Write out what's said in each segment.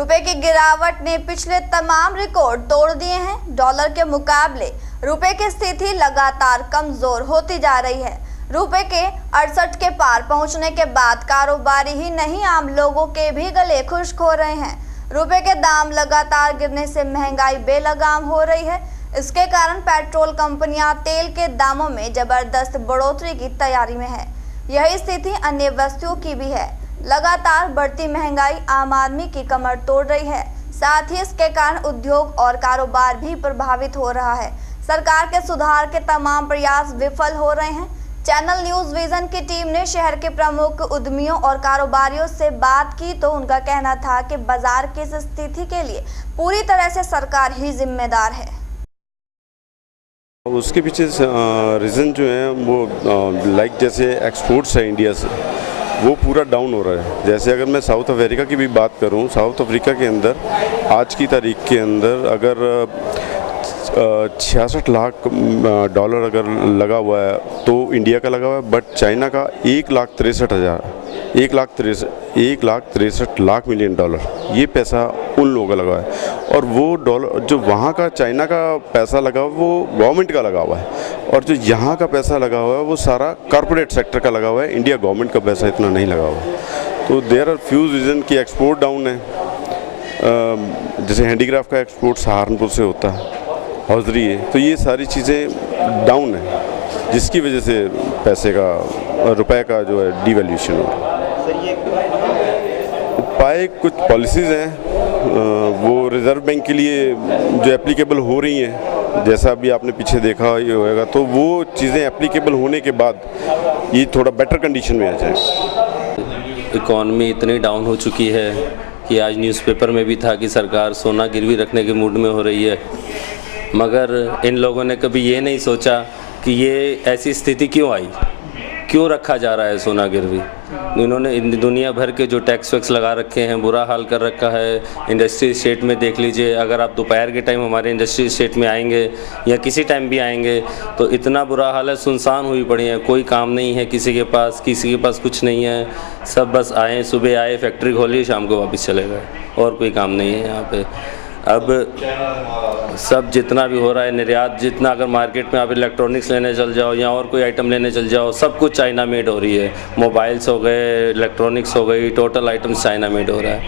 रुपए की गिरावट ने पिछले तमाम रिकॉर्ड तोड़ दिए हैं। डॉलर के मुकाबले रुपए की स्थिति लगातार कमजोर होती जा रही है। रुपए के 68 के पार पहुंचने के बाद कारोबारी ही नहीं, आम लोगों के भी गले खुश्क हो रहे हैं। रुपए के दाम लगातार गिरने से महंगाई बेलगाम हो रही है। इसके कारण पेट्रोल कंपनियां तेल के दामों में जबरदस्त बढ़ोतरी की तैयारी में है। यही स्थिति अन्य वस्तुओं की भी है। लगातार बढ़ती महंगाई आम आदमी की कमर तोड़ रही है। साथ ही इसके कारण उद्योग और कारोबार भी प्रभावित हो रहा है। सरकार के सुधार के तमाम प्रयास विफल हो रहे हैं। चैनल न्यूज विजन की टीम ने शहर के प्रमुख उद्यमियों और कारोबारियों से बात की तो उनका कहना था कि बाजार की इस स्थिति के लिए पूरी तरह से सरकार ही जिम्मेदार है। उसके पीछे रीज़न जो है वो लाइक जैसे एक्सपोर्ट्स है इंडिया से, वो पूरा डाउन हो रहा है। जैसे अगर मैं साउथ अफ्रीका की भी बात करूं, साउथ अफ्रीका के अंदर आज की तारीख के अंदर अगर 66 लाख डॉलर अगर लगा हुआ है तो इंडिया का लगा हुआ है, बट चाइना का 1,63 लाख मिलियन डॉलर, ये पैसा उन लोगों का लगा है। और वो डॉलर जो वहाँ का चाइना का पैसा लगा हुआ है वो गवर्नमेंट का लगा हुआ है, और जो यहाँ का पैसा लगा हुआ है वो सारा कॉर्पोरेट सेक्टर का लगा हुआ है। इंडिया गवर्नमेंट का पैसा इतना नहीं लगा हुआ। तो देयर आर फ्यू रीज़न की एक्सपोर्ट डाउन है। जैसे हैंडीक्राफ्ट का एक्सपोर्ट सहारनपुर से होता है, हौजरी है, तो ये सारी चीज़ें डाउन है, जिसकी वजह से पैसे का रुपए का जो है डिवैल्यूएशन हो रहा है। उपाय कुछ पॉलिसीज़ हैं वो रिज़र्व बैंक के लिए जो एप्लीकेबल हो रही हैं, जैसा अभी आपने पीछे देखा ये होएगा, तो वो चीज़ें एप्लीकेबल होने के बाद ये थोड़ा बेटर कंडीशन में आ जाए। इकॉनमी इतनी डाउन हो चुकी है कि आज न्यूज़पेपर में भी था कि सरकार सोना गिरवी रखने के मूड में हो रही है, मगर इन लोगों ने कभी ये नहीं सोचा कि ये ऐसी स्थिति क्यों आई, क्यों रखा जा रहा है सोना गिरवी। इन्होंने दुनिया भर के जो टैक्स वैक्स लगा रखे हैं, बुरा हाल कर रखा है। इंडस्ट्री स्टेट में देख लीजिए, अगर आप दोपहर के टाइम हमारे इंडस्ट्री स्टेट में आएंगे या किसी टाइम भी आएंगे तो इतना बुरा हाल है, सुनसान हुई पड़ी है, कोई काम नहीं है किसी के पास कुछ नहीं है। सब बस आए, सुबह आए, फैक्ट्री खोली, शाम को वापस चले गए, और कोई काम नहीं है यहाँ पे। अब सब जितना भी हो रहा है निर्यात, जितना अगर मार्केट में आप इलेक्ट्रॉनिक्स लेने चल जाओ या और कोई आइटम लेने चल जाओ, सब कुछ चाइना मेड हो रही है। मोबाइल्स हो गए, इलेक्ट्रॉनिक्स हो गई, टोटल आइटम्स चाइना मेड हो रहा है।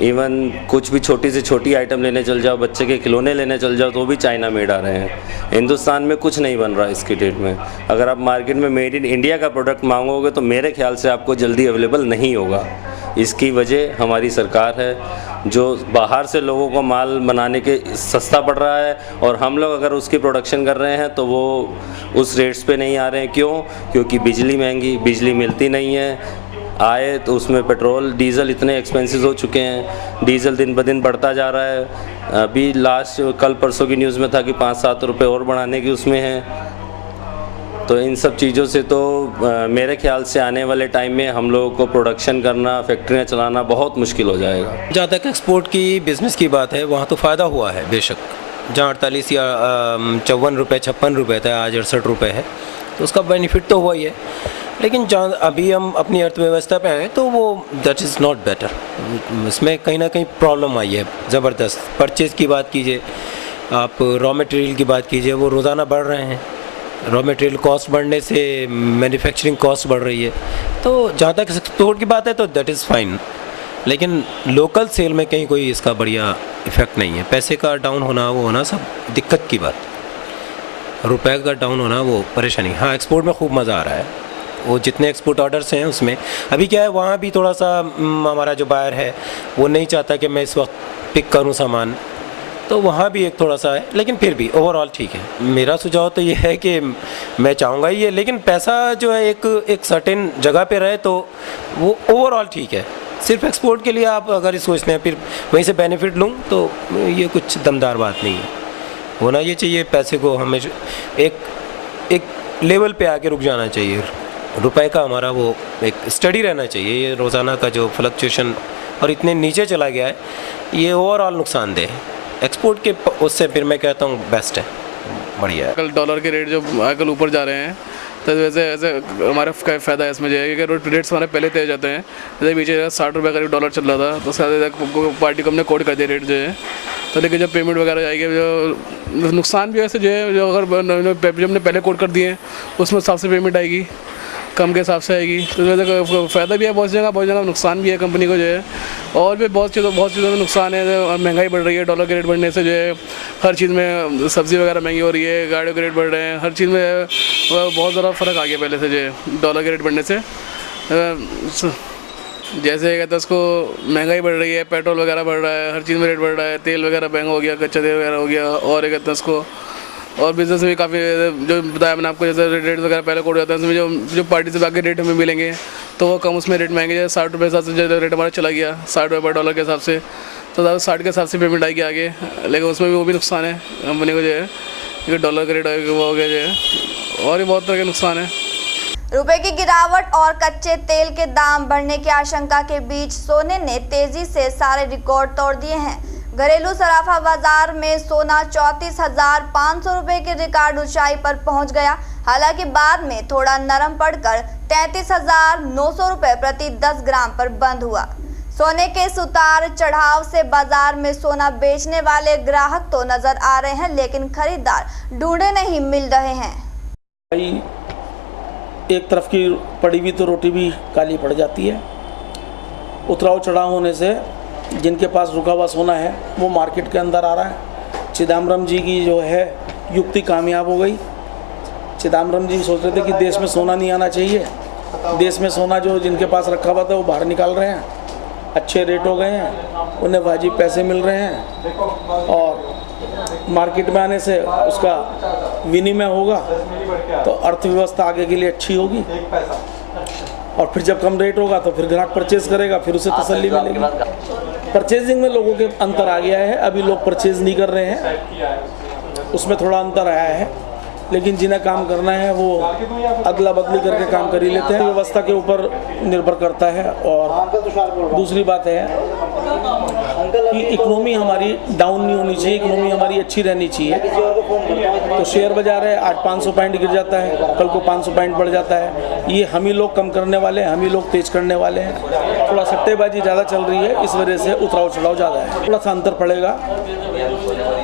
इवन कुछ भी छोटी से छोटी आइटम लेने चल जाओ, बच्चे के खिलौने लेने चल जाओ, तो भी चाइना मेड आ रहे हैं। हिंदुस्तान में कुछ नहीं बन रहा है इसकी डेट में। अगर आप मार्केट में मेड इन इंडिया का प्रोडक्ट मांगोगे तो मेरे ख्याल से आपको जल्दी अवेलेबल नहीं होगा। इसकी वजह हमारी सरकार है, जो बाहर से लोगों को माल बनाने के सस्ता पड़ रहा है, और हम लोग अगर उसकी प्रोडक्शन कर रहे हैं तो वो उस रेट्स पे नहीं आ रहे हैं। क्यों? क्योंकि बिजली महंगी, बिजली मिलती नहीं है। आए तो उसमें पेट्रोल डीजल इतने एक्सपेंसिव हो चुके हैं, डीजल दिन ब दिन बढ़ता जा रहा है। अभी कल परसों की न्यूज़ में था कि 5-7 रुपये और बढ़ाने की उसमें है। तो इन सब चीज़ों से तो मेरे ख्याल से आने वाले टाइम में हम लोगों को प्रोडक्शन करना, फैक्ट्रियाँ चलाना बहुत मुश्किल हो जाएगा। जहाँ तक एक्सपोर्ट की बिज़नेस की बात है, वहाँ तो फ़ायदा हुआ है बेशक। जहाँ 48 या 54 रुपये 56 रुपये था, आज 68 रुपये है, तो उसका बेनिफिट तो हुआ ही है। लेकिन जहाँ अभी हम अपनी अर्थव्यवस्था पे हैं तो वो दैट इज़ नॉट बेटर। इसमें कहीं ना कहीं प्रॉब्लम आई है ज़बरदस्त। परचेज़ की बात कीजिए, आप रॉ मटेरियल की बात कीजिए, वो रोज़ाना बढ़ रहे हैं। रॉ मटेरियल कॉस्ट बढ़ने से मैन्युफैक्चरिंग कॉस्ट बढ़ रही है। तो जहाँ तक एक्सपोर्ट की बात है तो दैट इज़ फाइन, लेकिन लोकल सेल में कहीं कोई इसका बढ़िया इफ़ेक्ट नहीं है। पैसे का डाउन होना, वो होना सब दिक्कत की बात, रुपए का डाउन होना वो परेशानी। हाँ, एक्सपोर्ट में खूब मज़ा आ रहा है। वो जितने एक्सपोर्ट ऑर्डर्स हैं उसमें अभी क्या है, वहाँ भी थोड़ा सा हमारा जो बायर है वो नहीं चाहता कि मैं इस वक्त पिक करूँ सामान, तो वहाँ भी एक थोड़ा सा है, लेकिन फिर भी ओवरऑल ठीक है। मेरा सुझाव तो ये है कि मैं चाहूँगा ये, लेकिन पैसा जो है एक सर्टेन जगह पे रहे तो वो ओवरऑल ठीक है। सिर्फ एक्सपोर्ट के लिए आप अगर सोचते हैं फिर वहीं से बेनिफिट लूँ तो ये कुछ दमदार बात नहीं है। होना ये चाहिए, पैसे को हमेशा एक लेवल पे आके रुक जाना चाहिए। रुपए का हमारा वो एक स्टडी रहना चाहिए। ये रोज़ाना का जो फ्लक्चुएशन और इतने नीचे चला गया है, ये ओवरऑल नुकसानदेह है। एक्सपोर्ट के उससे फिर मैं कहता हूँ बेस्ट है, बढ़िया है। कल डॉलर के रेट जो आजकल ऊपर जा रहे हैं, तो वैसे ऐसे हमारा फ़ायदा है इसमें जो है कि रेट्स हमारे पहले तय जाते हैं। जैसे पीछे 60 रुपये करीब डॉलर चल रहा था, तो शायद पार्टी को हमने कोड कर दिया रेट जो है। तो लेकिन जब पेमेंट वगैरह जाएगी, जो नुकसान भी वैसे जो है, जो अगर जब हमने पहले कोड कर दिए उसमें हिसाब से पेमेंट आएगी, कम के हिसाब से आएगी। तो वैसे फ़ायदा भी है बहुत जगह नुकसान भी है कंपनी को जो है। और भी बहुत चीज़ों में नुकसान है। महंगाई बढ़ रही है, डॉलर के रेट बढ़ने से जो है हर चीज़ में सब्ज़ी वगैरह महंगी हो रही है, गाड़ियों के रेट बढ़ रहे हैं, हर चीज़ में बहुत ज़्यादा फ़र्क आ गया पहले से जो है डॉलर के रेट बढ़ने से। जैसे कहते हैं उसको महंगाई बढ़ रही है, पेट्रोल वगैरह बढ़ रहा है, हर चीज़ में रेट बढ़ रहा है, तेल वगैरह महंगा हो गया, कच्चा तेल वगैरह हो गया। और कहते हैं उसको और बिज़नेस में काफ़ी जो बताया मैंने आपको, जैसे रेट वगैरह पहले कोड जाता है उसमें जो पार्टी से बाकी रेट हमें मिलेंगे तो वो कम उसमें रेट महंगे। जैसे 60 रुपये हिसाब से जो रेट हमारा चला गया 60 रुपये पर डॉलर के हिसाब से, तो 60 के हिसाब से पेमेंट आएगी आगे। लेकिन उसमें भी वो भी नुकसान है कंपनी को जो है, क्योंकि डॉलर का रेट वो हो गया जो है। और भी बहुत तरह के नुकसान है। रुपए की गिरावट और कच्चे तेल के दाम बढ़ने की आशंका के बीच सोने ने तेजी से सारे रिकॉर्ड तोड़ दिए हैं। घरेलू सराफा बाजार में सोना 34,500 रुपए की रिकॉर्ड ऊंचाई पर पहुंच गया। हालांकि बाद में थोड़ा नरम पड़कर 33,900 रुपए प्रति 10 ग्राम पर बंद हुआ। सोने के इस उतार चढ़ाव से बाजार में सोना बेचने वाले ग्राहक तो नजर आ रहे हैं, लेकिन खरीदार ढूंढे नहीं मिल रहे हैं। एक तरफ की पड़ी हुई तो रोटी भी काली पड़ जाती है। उतराव चढ़ाव होने से जिनके पास रुका हुआ सोना है वो मार्केट के अंदर आ रहा है। चिदम्बरम जी की जो है युक्ति कामयाब हो गई। चिदम्बरम जी सोच रहे थे कि देश में सोना नहीं आना चाहिए, देश में सोना जो जिनके पास रखा हुआ था वो बाहर निकाल रहे हैं, अच्छे रेट हो गए हैं, उन्हें वाजिब पैसे मिल रहे हैं और मार्केट में आने से उसका विनिमय होगा तो अर्थव्यवस्था आगे के लिए अच्छी होगी। और फिर जब कम रेट होगा तो फिर ग्राहक परचेज करेगा, फिर उसे तसल्ली मिलेगी। परचेजिंग में लोगों के अंतर आ गया है। अभी लोग परचेज नहीं कर रहे हैं, उसमें थोड़ा अंतर आया है। लेकिन जिन्हें काम करना है वो अदला बदली करके काम कर ही लेते हैं। व्यवस्था के ऊपर निर्भर करता है। और दूसरी बात है कि इकोनॉमी हमारी डाउन नहीं होनी चाहिए, इकोनॉमी हमारी अच्छी रहनी चाहिए। तो शेयर बाजार है, आज 500 पॉइंट गिर जाता है, कल को 500 पॉइंट बढ़ जाता है। ये हम ही लोग कम करने वाले हैं, हम ही लोग तेज करने वाले हैं। थोड़ा सट्टेबाजी ज़्यादा चल रही है, इस वजह से उतराव चढ़ाव ज़्यादा है। थोड़ा सा अंतर पड़ेगा।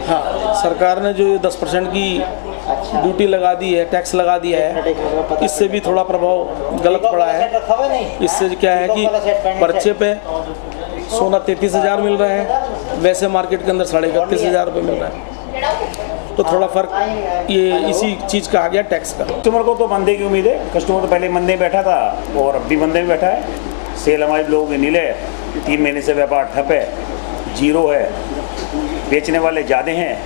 हाँ, सरकार ने जो ये 10% की ड्यूटी लगा दी है, टैक्स लगा दिया है, इससे भी थोड़ा प्रभाव गलत पड़ा है। इससे क्या है कि पर्चे पे सोना 33,000 मिल रहा है, वैसे मार्केट के अंदर 31,500 रुपये मिल रहा है। तो थोड़ा फर्क ये इसी चीज़ का आ गया, टैक्स का। कस्टमर को तो मंदे की उम्मीद है। कस्टमर तो पहले मंदे में बैठा था और अब भी मंदे में बैठा है। सेल हमारे लोगों के नीले, 3 महीने से व्यापार ठप है, जीरो है। बेचने वाले ज़्यादा हैं,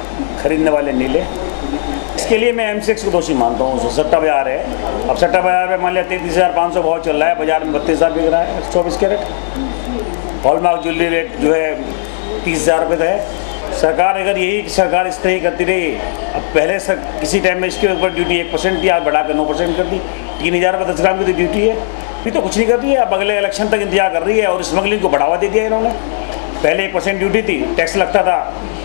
खरीदने वाले नीले। इसके लिए मैं MCX को दोषी मानता हूँ। सट्टा बाजार है, अब सट्टा बाजार में मान लिया 33,500 भाव चल रहा है, बाजार में 32,000 बिक रहा है 24 कैरेट। हॉलमार्क ज्वेलरी रेट जो है 30,000 रुपये का है। सरकार अगर यही सरकार इस तरह ही करती रही, अब पहले किसी टाइम में इसके ऊपर ड्यूटी 1% थी, आज बढ़ाकर 9% कर दी। 3,000 रुपये 10 ग्राम की तो ड्यूटी है, ये तो कुछ नहीं कर रही है। अब अगले इलेक्शन तक इंतजार कर रही है और स्मगलिंग को बढ़ावा दे दिया इन्होंने। पहले 1% ड्यूटी थी, टैक्स लगता था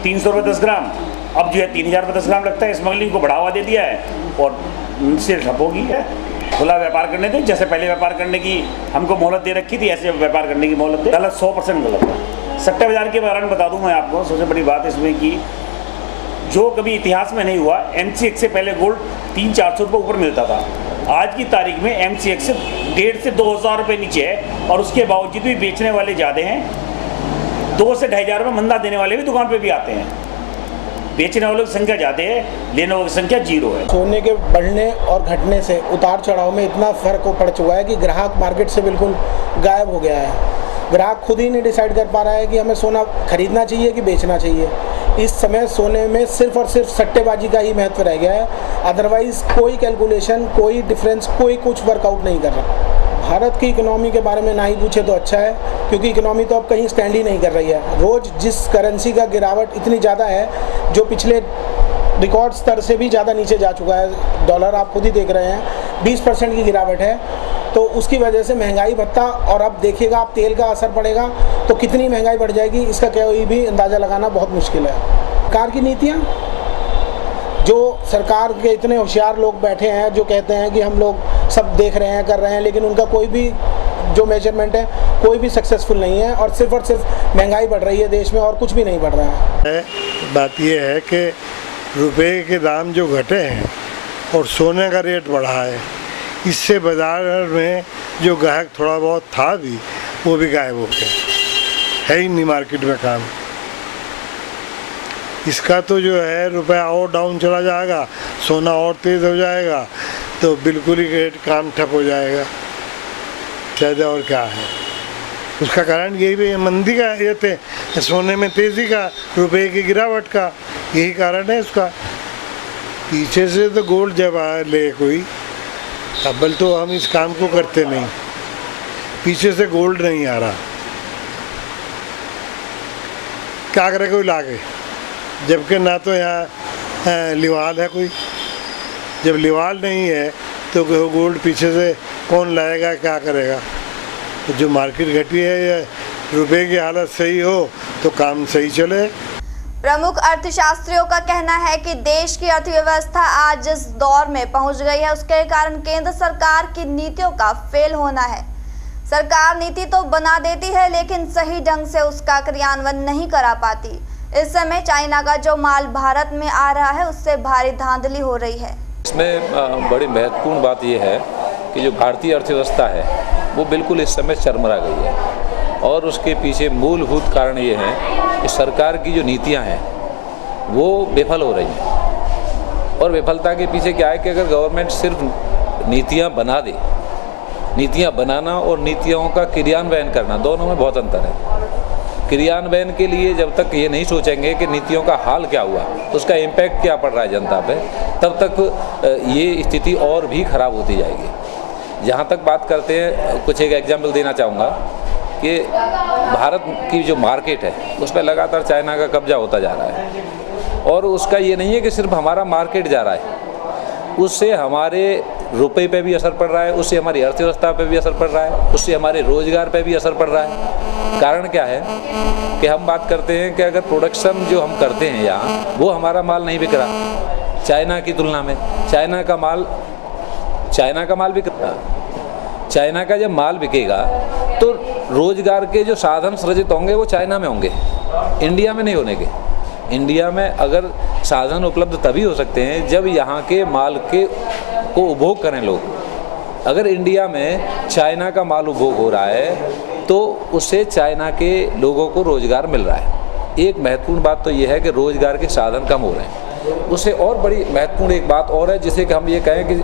300 रुपये 10 ग्राम, अब जो है 3,000 रुपये 10 ग्राम लगता है। स्मगलिंग को बढ़ावा दे दिया है और सेल ठप होगी है। खुला व्यापार करने दे, जैसे पहले व्यापार करने की हमको मोहलत दे रखी थी, ऐसे व्यापार करने की मोहलत दे। गलत, 100% गलत है। सट्टा बाजार के बारे में बता दूं मैं आपको, सबसे बड़ी बात इसमें कि जो कभी इतिहास में नहीं हुआ, MCX से पहले गोल्ड 300-400 रुपये ऊपर मिलता था। आज की तारीख में MCX से 1,500 से 2,000 रुपये नीचे है और उसके बावजूद भी बेचने वाले ज़्यादा हैं। 2 से 2,500 रुपये मंदा देने वाले भी दुकान पे भी आते हैं। बेचने वालों की संख्या ज़्यादा है, लेने वालों की संख्या 0 है। सोने के बढ़ने और घटने से उतार चढ़ाव में इतना फर्क पड़ चुका है कि ग्राहक मार्केट से बिल्कुल गायब हो गया है। ग्राहक खुद ही नहीं डिसाइड कर पा रहा है कि हमें सोना खरीदना चाहिए कि बेचना चाहिए। इस समय सोने में सिर्फ और सिर्फ सट्टेबाजी का ही महत्व रह गया है, अदरवाइज कोई कैलकुलेशन, कोई डिफरेंस, कोई कुछ वर्कआउट नहीं कर रहा। भारत की इकोनॉमी के बारे में ना ही पूछे तो अच्छा है, क्योंकि इकोनॉमी तो अब कहीं स्टैंड ही नहीं कर रही है। रोज़ जिस करेंसी का गिरावट इतनी ज़्यादा है, जो पिछले रिकॉर्ड स्तर से भी ज़्यादा नीचे जा चुका है। डॉलर आप खुद ही देख रहे हैं 20% की गिरावट है, तो उसकी वजह से महंगाई भत्ता, और अब देखिएगा आप तेल का असर पड़ेगा तो कितनी महंगाई बढ़ जाएगी, इसका कोई भी अंदाज़ा लगाना बहुत मुश्किल है। सरकार की नीतियाँ जो सरकार के इतने होशियार लोग बैठे हैं जो कहते हैं कि हम लोग सब देख रहे हैं, कर रहे हैं, लेकिन उनका कोई भी जो मेजरमेंट है कोई भी सक्सेसफुल नहीं है और सिर्फ महंगाई बढ़ रही है देश में और कुछ भी नहीं बढ़ रहा है। बात यह है कि रुपए के दाम जो घटे हैं और सोने का रेट बढ़ा है, इससे बाजार में जो ग्राहक थोड़ा बहुत था भी वो भी गायब हो गया, है ही नहीं मार्केट में काम। इसका तो जो है रुपया और डाउन चला जाएगा, सोना और तेज़ हो जाएगा, तो बिल्कुल ही रेट काम ठप हो जाएगा। शायद और क्या है उसका कारण, यही भी मंदी का ये थे, सोने में तेज़ी का, रुपए की गिरावट का, यही कारण है उसका। पीछे से तो गोल्ड जब ले कोई, अव्वल तो हम इस काम को करते नहीं, पीछे से गोल्ड नहीं आ रहा, क्या करे कोई लागे, जबकि ना तो यहाँ लिवाल है कोई। जब लिवाल नहीं है तो गोल्ड पीछे से कौन लाएगा, क्या करेगा। तो जो मार्केट घटी है या रुपए की हालत सही हो तो काम सही चले। प्रमुख अर्थशास्त्रियों का कहना है कि देश की अर्थव्यवस्था आज जिस दौर में पहुंच गई है उसके कारण केंद्र सरकार की नीतियों का फेल होना है। सरकार नीति तो बना देती है लेकिन सही ढंग से उसका क्रियान्वयन नहीं करा पाती। इस समय चाइना का जो माल भारत में आ रहा है उससे भारी धांधली हो रही है। इसमें बड़ी महत्वपूर्ण बात यह है कि जो भारतीय अर्थव्यवस्था है वो बिल्कुल इस समय चरमरा गई है और उसके पीछे मूलभूत कारण ये है कि सरकार की जो नीतियां हैं वो विफल हो रही हैं। और विफलता के पीछे क्या है कि अगर गवर्नमेंट सिर्फ नीतियां बना दे, नीतियां बनाना और नीतियों का क्रियान्वयन करना दोनों में बहुत अंतर है। क्रियान्वयन के लिए जब तक ये नहीं सोचेंगे कि नीतियों का हाल क्या हुआ, तो उसका इम्पैक्ट क्या पड़ रहा है जनता पे, तब तक ये स्थिति और भी खराब होती जाएगी। जहाँ तक बात करते हैं, कुछ एक एग्जाम्पल देना चाहूँगा कि भारत की जो मार्केट है उस पर लगातार चाइना का कब्जा होता जा रहा है और उसका ये नहीं है कि सिर्फ हमारा मार्केट जा रहा है, उससे हमारे रुपए पे भी असर पड़ रहा है, उससे हमारी अर्थव्यवस्था पे भी असर पड़ रहा है, उससे हमारे रोजगार पे भी असर पड़ रहा है। कारण क्या है कि हम बात करते हैं कि अगर प्रोडक्शन जो हम करते हैं यहाँ वो हमारा माल नहीं बिक रहा चाइना की तुलना में। चाइना का माल बिक रहा, चाइना का जब माल बिकेगा तो रोजगार के जो साधन सृजित होंगे वो चाइना में होंगे, इंडिया में नहीं होने के। इंडिया में अगर साधन उपलब्ध तभी हो सकते हैं जब यहाँ के माल को उपभोग करें लोग। अगर इंडिया में चाइना का माल उपभोग हो रहा है तो उससे चाइना के लोगों को रोजगार मिल रहा है। एक महत्वपूर्ण बात तो ये है कि रोजगार के साधन कम हो रहे हैं। उससे और बड़ी महत्वपूर्ण एक बात और है जिसे कि हम ये कहें कि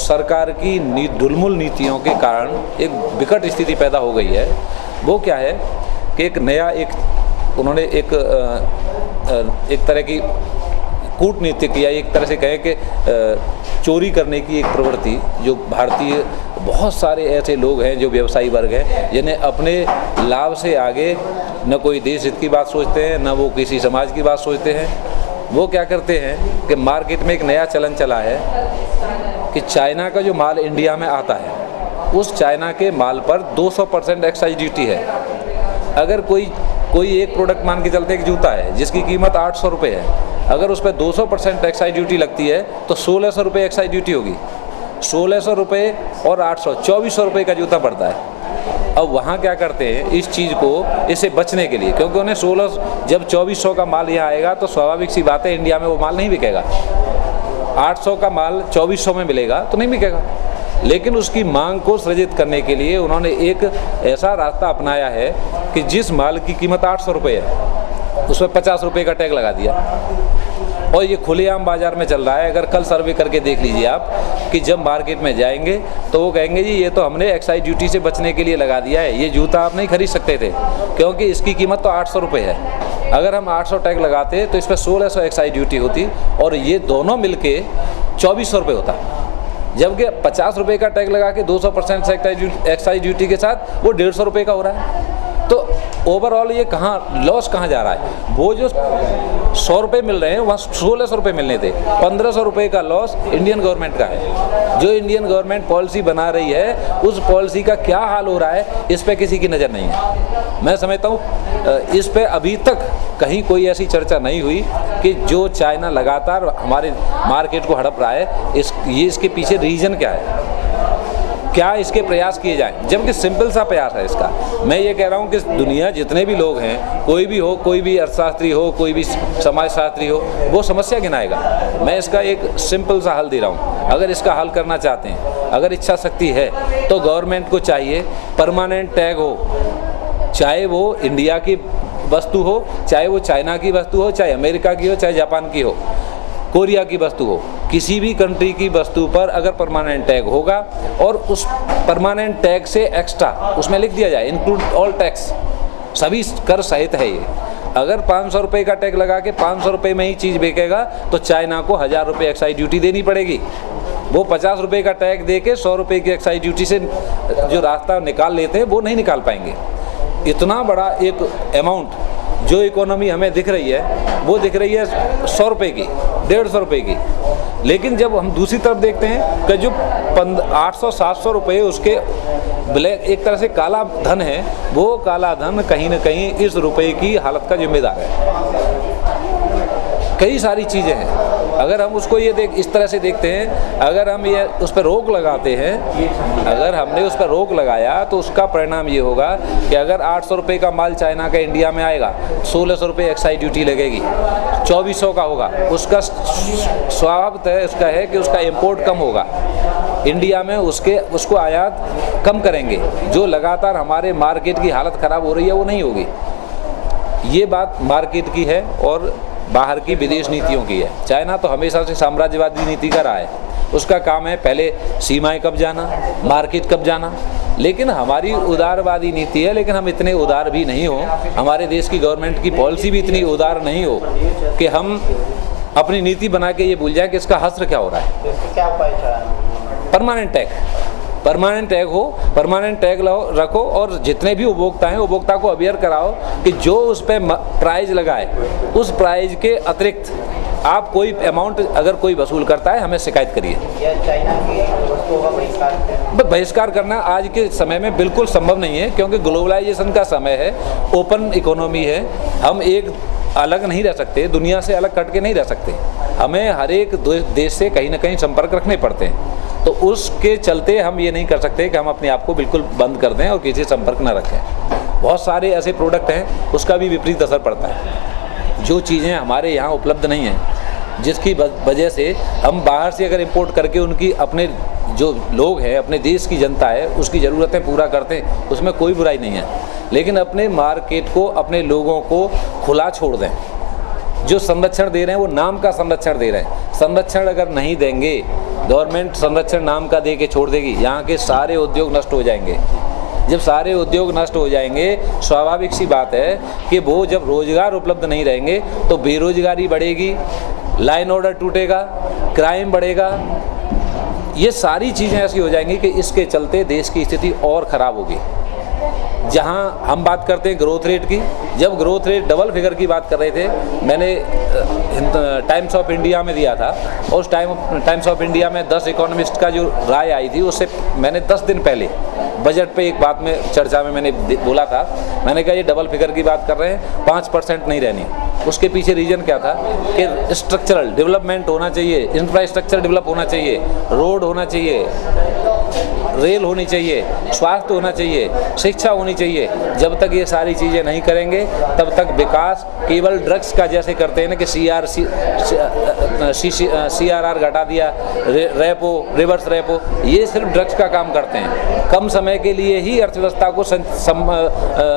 सरकार की ढुलमुल नीतियों के कारण एक विकट स्थिति पैदा हो गई है। वो क्या है कि उन्होंने एक तरह की कूटनीतिक या एक तरह से कहें कि चोरी करने की एक प्रवृत्ति, जो भारतीय बहुत सारे ऐसे लोग हैं जो व्यवसायी वर्ग हैं जिन्हें अपने लाभ से आगे न कोई देश हित की बात सोचते हैं, न वो किसी समाज की बात सोचते हैं। वो क्या करते हैं कि मार्केट में एक नया चलन चला है कि चाइना का जो माल इंडिया में आता है उस चाइना के माल पर 200% एक्साइज ड्यूटी है। अगर कोई एक प्रोडक्ट मान के चलते एक जूता है जिसकी कीमत 800 रुपये है, अगर उस पर 200% एक्साइज ड्यूटी लगती है तो 1600 रुपये एक्साइज ड्यूटी होगी। 1600 रुपये और 800, 2400 रुपये का जूता पड़ता है। अब वहाँ क्या करते हैं इस चीज़ को, इससे बचने के लिए, क्योंकि उन्हें 16 जब 2400 का माल यहाँ आएगा तो स्वाभाविक सी बात है इंडिया में वो माल नहीं बिकेगा। 800 का माल 2400 में मिलेगा तो नहीं बिकेगा। लेकिन उसकी मांग को सृजित करने के लिए उन्होंने एक ऐसा रास्ता अपनाया है कि जिस माल की कीमत 800 रुपये है उस पर 50 रुपये का टैग लगा दिया और ये खुलेआम बाज़ार में चल रहा है। अगर कल सर्वे करके देख लीजिए आप कि जब मार्केट में जाएंगे तो वो कहेंगे जी ये तो हमने एक्साइज ड्यूटी से बचने के लिए लगा दिया है, ये जूता आप नहीं खरीद सकते थे क्योंकि इसकी कीमत तो 800 रुपये है। अगर हम 800 टैग लगाते तो इस पर 1600 एक्साइज ड्यूटी होती और ये दोनों मिलके 2400 रुपये होता। जबकि 50 रुपये का टैग लगा के 200% एक्साइज ड्यूटी के साथ वो 150 रुपये का हो रहा है। तो ओवरऑल ये कहाँ लॉस कहाँ जा रहा है? वो जो 100 रुपये मिल रहे हैं वहाँ 1600 रुपये मिलने थे, 1500 रुपये का लॉस इंडियन गवर्नमेंट का है। जो इंडियन गवर्नमेंट पॉलिसी बना रही है उस पॉलिसी का क्या हाल हो रहा है इस पे किसी की नज़र नहीं है। मैं समझता हूँ इस पे अभी तक कहीं कोई ऐसी चर्चा नहीं हुई कि जो चाइना लगातार हमारे मार्केट को हड़प रहा है इसके पीछे रीज़न क्या है, क्या इसके प्रयास किए जाएं, जबकि सिंपल सा प्रयास है इसका। मैं ये कह रहा हूँ कि दुनिया जितने भी लोग हैं, कोई भी हो, कोई भी अर्थशास्त्री हो, कोई भी समाजशास्त्री हो, वो समस्या गिनाएगा। मैं इसका एक सिंपल सा हल दे रहा हूँ। अगर इसका हल करना चाहते हैं, अगर इच्छा शक्ति है, तो गवर्नमेंट को चाहिए परमानेंट टैग हो, चाहे वो इंडिया की वस्तु हो, चाहे वो चाइना की वस्तु हो, चाहे अमेरिका की हो, चाहे जापान की हो, कोरिया की वस्तु हो, किसी भी कंट्री की वस्तु पर अगर परमानेंट टैग होगा और उस परमानेंट टैग से एक्स्ट्रा उसमें लिख दिया जाए इंक्लूड ऑल टैक्स, सभी कर सहित है ये। अगर 500 रुपये का टैग लगा के 500 रुपये में ही चीज़ बेचेगा तो चाइना को 1000 रुपये एक्साइज ड्यूटी देनी पड़ेगी। वो 50 रुपये का टैग दे के 100 रुपये की एक्साइज ड्यूटी से जो रास्ता निकाल लेते हैं वो नहीं निकाल पाएंगे। इतना बड़ा एक अमाउंट जो इकोनॉमी हमें दिख रही है वो दिख रही है 100 रुपये की, 150 रुपये की, लेकिन जब हम दूसरी तरफ देखते हैं कि जो 800-700 रुपये उसके ब्लैक एक तरह से काला धन है, वो काला धन कहीं ना कहीं इस रुपये की हालत का जिम्मेदार है। कई सारी चीज़ें हैं, अगर हम उसको ये इस तरह से देखते हैं, अगर हम ये उस पर रोक लगाते हैं, अगर हमने उस पर रोक लगाया तो उसका परिणाम ये होगा कि अगर 800 रुपये का माल चाइना का इंडिया में आएगा, 1600 रुपये एक्साइज ड्यूटी लगेगी, 2400 का होगा, उसका स्वाभाविक उसका है कि उसका इम्पोर्ट कम होगा, इंडिया में उसको आयात कम करेंगे, जो लगातार हमारे मार्केट की हालत ख़राब हो रही है वो नहीं होगी। ये बात मार्केट की है और बाहर की विदेश नीतियों की है। चाइना तो हमेशा से साम्राज्यवादी नीति का रहा है, उसका काम है पहले सीमाएं कब जाना, मार्केट कब जाना, लेकिन हमारी उदारवादी नीति है, लेकिन हम इतने उदार भी नहीं हो, हमारे देश की गवर्नमेंट की पॉलिसी भी इतनी उदार नहीं हो कि हम अपनी नीति बना के ये भूल जाए कि इसका हश्र क्या हो रहा है। परमानेंट टैग हो, परमानेंट टैग रखो और जितने भी उपभोक्ता हैं उपभोक्ता को अवेयर कराओ कि जो उस पर प्राइस लगाए उस प्राइस के अतिरिक्त आप कोई अमाउंट अगर कोई वसूल करता है हमें शिकायत करिए। बहिष्कार करना आज के समय में बिल्कुल संभव नहीं है, क्योंकि ग्लोबलाइजेशन का समय है, ओपन इकोनॉमी है, हम एक अलग नहीं रह सकते, दुनिया से अलग कट के नहीं रह सकते, हमें हर एक देश से कहीं ना कहीं संपर्क रखने पड़ते हैं। तो उसके चलते हम ये नहीं कर सकते कि हम अपने आप को बिल्कुल बंद कर दें और किसी संपर्क ना रखें। बहुत सारे ऐसे प्रोडक्ट हैं उसका भी विपरीत असर पड़ता है, जो चीज़ें हमारे यहाँ उपलब्ध नहीं हैं, जिसकी वजह से हम बाहर से अगर इंपोर्ट करके उनकी अपने जो लोग हैं, अपने देश की जनता है, उसकी ज़रूरतें पूरा करते हैं, उसमें कोई बुराई नहीं है, लेकिन अपने मार्केट को, अपने लोगों को खुला छोड़ दें। जो संरक्षण दे रहे हैं वो नाम का संरक्षण दे रहे हैं, संरक्षण अगर नहीं देंगे, गवर्नमेंट संरक्षण नाम का दे के छोड़ देगी, यहाँ के सारे उद्योग नष्ट हो जाएंगे। जब सारे उद्योग नष्ट हो जाएंगे, स्वाभाविक सी बात है कि वो जब रोजगार उपलब्ध नहीं रहेंगे तो बेरोजगारी बढ़ेगी, लाइन ऑर्डर टूटेगा, क्राइम बढ़ेगा, ये सारी चीज़ें ऐसी हो जाएंगी कि इसके चलते देश की स्थिति और ख़राब होगी। जहां हम बात करते हैं ग्रोथ रेट की, जब ग्रोथ रेट डबल फिगर की बात कर रहे थे, मैंने टाइम्स ऑफ इंडिया में दिया था, और उस टाइम्स ऑफ इंडिया में 10 इकोनॉमिस्ट का जो राय आई थी उससे मैंने 10 दिन पहले बजट पे एक बात में चर्चा में मैंने बोला था, मैंने कहा ये डबल फिगर की बात कर रहे हैं, 5% नहीं रहनी। उसके पीछे रीज़न क्या था कि स्ट्रक्चरल डेवलपमेंट होना चाहिए, इंफ्रास्ट्रक्चर डेवलप होना चाहिए, रोड होना चाहिए, रेल होनी चाहिए, स्वास्थ्य होना चाहिए, शिक्षा होनी चाहिए। जब तक ये सारी चीज़ें नहीं करेंगे तब तक विकास केवल ड्रग्स का जैसे करते हैं ना कि CRR घटा दिया, रेपो, रिवर्स रेपो, ये सिर्फ ड्रग्स का काम करते हैं। कम समय के लिए ही अर्थव्यवस्था को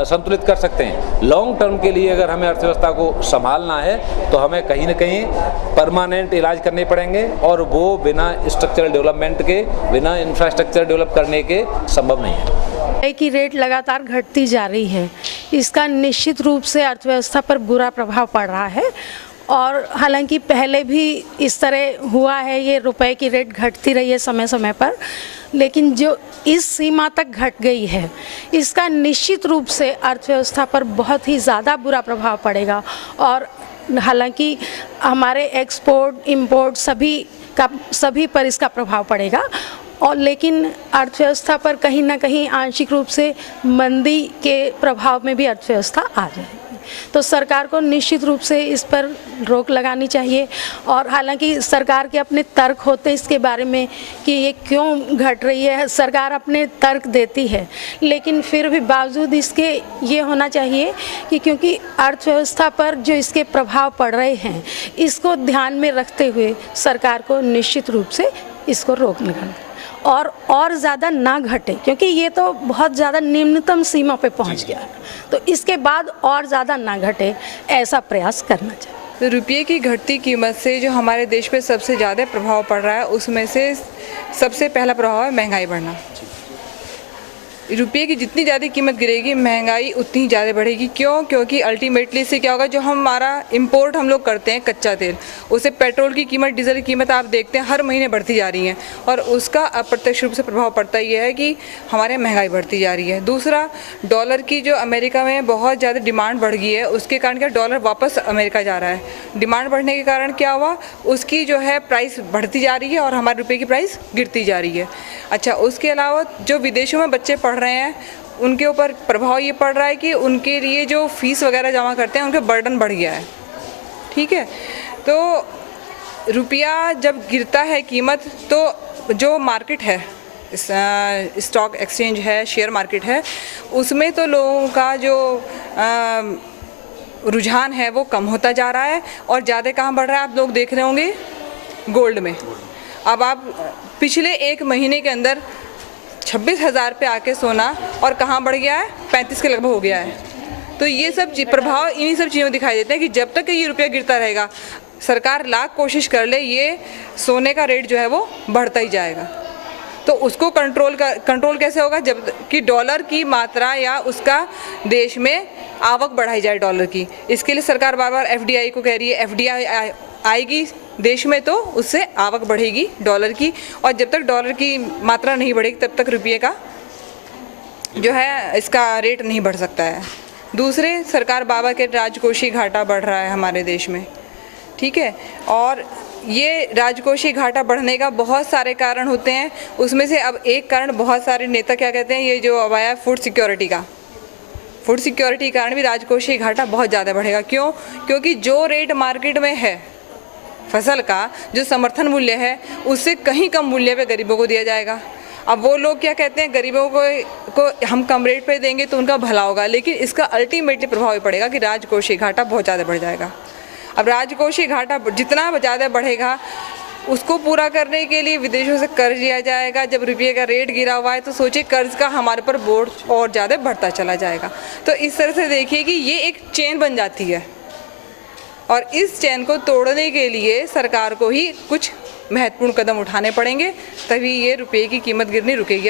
संतुलित कर सकते हैं। लॉन्ग टर्म के लिए अगर हमें अर्थव्यवस्था को संभालना है तो हमें कहीं ना कहीं परमानेंट इलाज करने पड़ेंगे, और वो बिना स्ट्रक्चरल डेवलपमेंट के, बिना इंफ्रास्ट्रक्चर डेवलप करने के संभव नहीं है। की रेट लगातार घटती जा रही है, इसका निश्चित रूप से अर्थव्यवस्था पर बुरा प्रभाव पड़ रहा है, और हालांकि पहले भी इस तरह हुआ है, ये रुपए की रेट घटती रही है समय समय पर, लेकिन जो इस सीमा तक घट गई है इसका निश्चित रूप से अर्थव्यवस्था पर बहुत ही ज़्यादा बुरा प्रभाव पड़ेगा। और हालांकि हमारे एक्सपोर्ट इंपोर्ट सभी पर इसका प्रभाव पड़ेगा, और लेकिन अर्थव्यवस्था पर कहीं ना कहीं आंशिक रूप से मंदी के प्रभाव में भी अर्थव्यवस्था आ जाएगी। तो सरकार को निश्चित रूप से इस पर रोक लगानी चाहिए। और हालांकि सरकार के अपने तर्क होते हैं इसके बारे में कि ये क्यों घट रही है, सरकार अपने तर्क देती है, लेकिन फिर भी बावजूद इसके ये होना चाहिए कि क्योंकि अर्थव्यवस्था पर जो इसके प्रभाव पड़ रहे हैं इसको ध्यान में रखते हुए सरकार को निश्चित रूप से इसको रोक लगाना और ज़्यादा ना घटे, क्योंकि ये तो बहुत ज़्यादा निम्नतम सीमा पे पहुंच गया है, तो इसके बाद और ज़्यादा ना घटे ऐसा प्रयास करना चाहिए। तो रुपये की घटती कीमत से जो हमारे देश पे सबसे ज़्यादा प्रभाव पड़ रहा है उसमें से सबसे पहला प्रभाव है महंगाई बढ़ना। रुपये की जितनी ज़्यादा कीमत गिरेगी महंगाई उतनी ही ज़्यादा बढ़ेगी। क्यों? क्योंकि अल्टीमेटली से क्या होगा, जो हमारा इंपोर्ट हम लोग करते हैं कच्चा तेल, उससे पेट्रोल की कीमत, डीजल की कीमत आप देखते हैं हर महीने बढ़ती जा रही है, और उसका अप्रत्यक्ष रूप से प्रभाव पड़ता ही है कि हमारे महंगाई बढ़ती जा रही है। दूसरा, डॉलर की जो अमेरिका में बहुत ज़्यादा डिमांड बढ़ गई है, उसके कारण क्या डॉलर वापस अमेरिका जा रहा है। डिमांड बढ़ने के कारण क्या हुआ, उसकी जो है प्राइस बढ़ती जा रही है और हमारे रुपये की प्राइस गिरती जा रही है। अच्छा, उसके अलावा जो विदेशों में बच्चे पढ़ रहे हैं उनके ऊपर प्रभाव ये पड़ रहा है कि उनके लिए जो फीस वगैरह जमा करते हैं उनका बर्डन बढ़ गया है। ठीक है, तो रुपया जब गिरता है कीमत, तो जो मार्केट है, स्टॉक एक्सचेंज है, शेयर मार्केट है, उसमें तो लोगों का जो रुझान है वो कम होता जा रहा है और ज़्यादा कहाँ बढ़ रहा है, आप लोग देख रहे होंगे गोल्ड में। अब आप पिछले एक महीने के अंदर 26,000 पे आके सोना, और कहाँ बढ़ गया है, 35 के लगभग हो गया है। तो ये सब प्रभाव इन्हीं सब चीज़ों में दिखाई देते हैं कि जब तक ये रुपया गिरता रहेगा, सरकार लाख कोशिश कर ले, ये सोने का रेट जो है वो बढ़ता ही जाएगा। तो उसको कंट्रोल कैसे होगा, जब कि डॉलर की मात्रा या उसका देश में आवक बढ़ाई जाए डॉलर की। इसके लिए सरकार बार बार FDI को कह रही है, FDI आएगी देश में तो उससे आवक बढ़ेगी डॉलर की, और जब तक डॉलर की मात्रा नहीं बढ़ेगी तब तक रुपये का जो है इसका रेट नहीं बढ़ सकता है। दूसरे, सरकार बाबा के राजकोषीय घाटा बढ़ रहा है हमारे देश में। ठीक है, और ये राजकोषीय घाटा बढ़ने का बहुत सारे कारण होते हैं, उसमें से अब एक कारण बहुत सारे नेता क्या कहते हैं, ये जो अब आया फूड सिक्योरिटी का, फूड सिक्योरिटी के कारण भी राजकोषीय घाटा बहुत ज़्यादा बढ़ेगा। क्यों? क्योंकि जो रेट मार्केट में है फसल का, जो समर्थन मूल्य है, उससे कहीं कम मूल्य पे गरीबों को दिया जाएगा। अब वो लोग क्या कहते हैं, गरीबों को हम कम रेट पे देंगे तो उनका भला होगा, लेकिन इसका अल्टीमेटली प्रभाव ये पड़ेगा कि राजकोषीय घाटा बहुत ज़्यादा बढ़ जाएगा। अब राजकोषीय घाटा जितना ज़्यादा बढ़ेगा, उसको पूरा करने के लिए विदेशों से कर्ज लिया जाएगा। जब रुपये का रेट गिरा हुआ है तो सोचिए कर्ज का हमारे पर बोझ और ज़्यादा बढ़ता चला जाएगा। तो इस तरह से देखिए कि ये एक चेन बन जाती है, और इस चैन को तोड़ने के लिए सरकार को ही कुछ महत्वपूर्ण कदम उठाने पड़ेंगे, तभी ये रुपये की कीमत गिरनी रुकेगी।